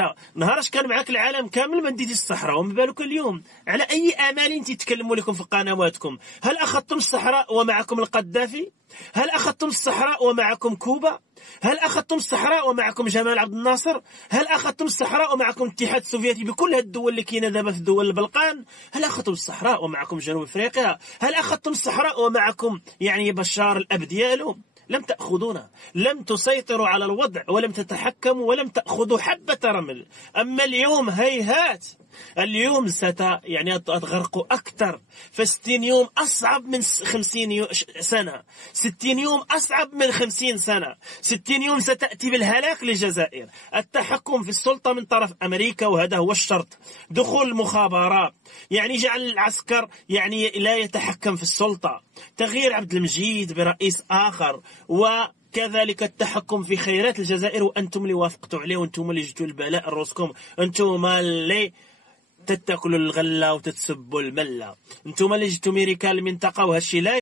انت نهارش كان معاك العالم كامل ما نديتيش الصحراء، وما بالك اليوم على اي امال تتكلموا لكم في قنواتكم؟ هل اخذتم الصحراء ومعكم القذافي؟ هل اخذتم الصحراء ومعكم كوبا؟ هل اخذتم الصحراء ومعكم جمال عبد الناصر؟ هل اخذتم الصحراء ومعكم الاتحاد السوفيتي بكل هالدول اللي كاينه دابا في دول البلقان؟ هل اخذتم الصحراء ومعكم جنوب افريقيا؟ هل اخذتم الصحراء ومعكم يعني بشار الاب ديالو؟ لم تأخذونا، لم تسيطروا على الوضع، ولم تتحكموا، ولم تأخذوا حبة رمل. أما اليوم هيهات، اليوم يعني تغرقوا أكثر. ف60 يوم أصعب من 50 سنة، 60 يوم أصعب من 50 سنة، 60 يوم ستأتي بالهلاك للجزائر. التحكم في السلطة من طرف أمريكا، وهذا هو الشرط. دخول المخابرات، يعني جعل العسكر يعني لا يتحكم في السلطة. تغيير عبد المجيد برئيس آخر، وكذلك التحكم في خيرات الجزائر، وأنتم اللي وافقتوا عليه، وأنتم اللي جبتوا البلاء الروسكم، أنتم اللي تتاكلوا الغلة وتتسبوا الملة، أنتم اللي جبتوا ميريكا المنطقة، وهالشي لا